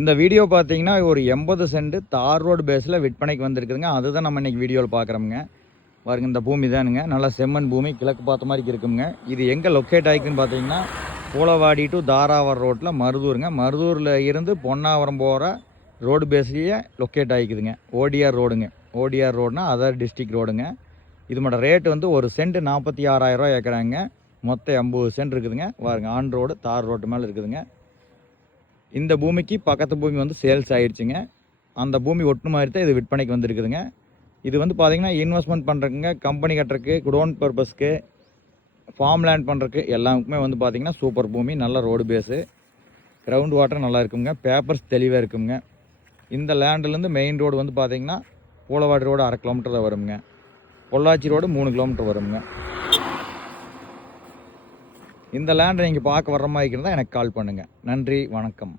இந்த வீடியோ பார்த்தீங்கன்னா ஒரு எண்பது சென்ட் தார் ரோடு பேஸில் விற்பனைக்கு வந்திருக்குதுங்க. அதுதான் நம்ம இன்னைக்கு வீடியோவில் பார்க்குறோமுங்க பாருங்க இந்த பூமி தானுங்க. நல்லா செம்மண் பூமி கிழக்கு பார்த்த மாதிரி இருக்குங்க. இது எங்கே லொக்கேட் ஆகிக்குன்னு பார்த்தீங்கன்னா பூலவாடி டு தாராவரம் ரோட்டில் மருதூருங்க. மருதூரில் இருந்து பொன்னாவரம் போகிற ரோடு பேஸ்லேயே லொக்கேட் ஆகிக்குதுங்க ஓடிஆர் ரோடுங்க. ஓடிஆர் ரோடுனா அதர் டிஸ்ட்ரிக்ட் ரோடுங்க. இது மட்டும் ரேட் வந்து ஒரு சென்ட் நாற்பத்தி ஆறாயிரம் ரூபா ஏற்கிறாங்க மொத்தம் ஐம்பது சென்ட் இருக்குதுங்க. பாருங்க ஆன் ரோடு தார் ரோட்டு மேலே இருக்குதுங்க. இந்த பூமிக்கு பக்கத்து பூமி வந்து சேல்ஸ் ஆகிடுச்சிங்க அந்த பூமி ஒட்டு மாதிரி தான் இது விற்பனைக்கு வந்துருக்குதுங்க. இது வந்து பார்த்தீங்கன்னா இன்வெஸ்ட்மெண்ட் பண்ணுறதுங்க கம்பெனி கட்டுறதுக்கு குடோன் பர்பஸ்க்கு ஃபார்ம் லேண்ட் பண்ணுறதுக்கு எல்லாருக்குமே வந்து பார்த்திங்கன்னா சூப்பர் பூமி நல்ல ரோடு பேஸு கிரவுண்ட் வாட்டர் நல்லா இருக்குங்க. பேப்பர்ஸ் தெளிவாக இருக்குங்க. இந்த லேண்ட்லேருந்து மெயின் ரோடு வந்து பார்த்தீங்கன்னா பூலவாடி ரோடு அரை கிலோமீட்டர் தான் வருங்க. பொள்ளாச்சி ரோடு மூணு கிலோமீட்டர் வருங்க. இந்த லேண்டை நீங்கள் பார்க்க வர்ற மாதிரி இருந்தால் எனக்கு கால் பண்ணுங்கள் நன்றி வணக்கம்.